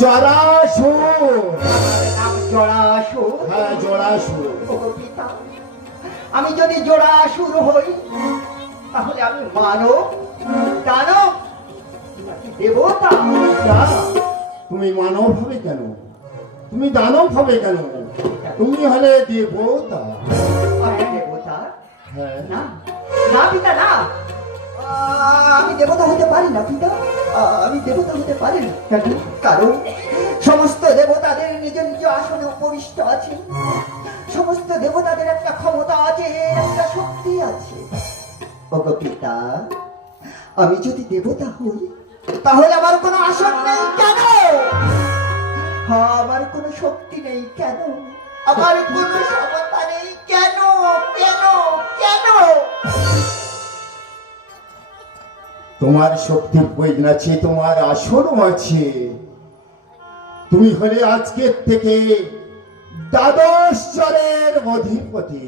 জরাসুর নাম হ্যাঁ পিতা আমি যদি জড়াসুর হই তাহলে আমি মানব। দানব দেবতা। তুমি মানব হবে কেন? তুমি দানব হবে কেন? তুমি হলে দেবতা। দেবতা? হ্যাঁ। না। না পিতা না। আমি দেবতা হতে কারণ সমস্ত দেবতাদের নিজ আসনে উপবিষ্ট আছে। সমস্ত দেবতাদের একটা ক্ষমতা আছে, একটা শক্তি আছে। পিতা, আমি যদি দেবতা হই, তাহলে আমার কোনো আসন নেই কেন? আমার কোনো শক্তি নেই কেন? আমার কোনো ক্ষমতা তোমার শক্তির প্রয়োজন আছে তোমার আসনও আছে। তুমি হলে আজকের থেকে দ্বাদশ চরের অধিপতি।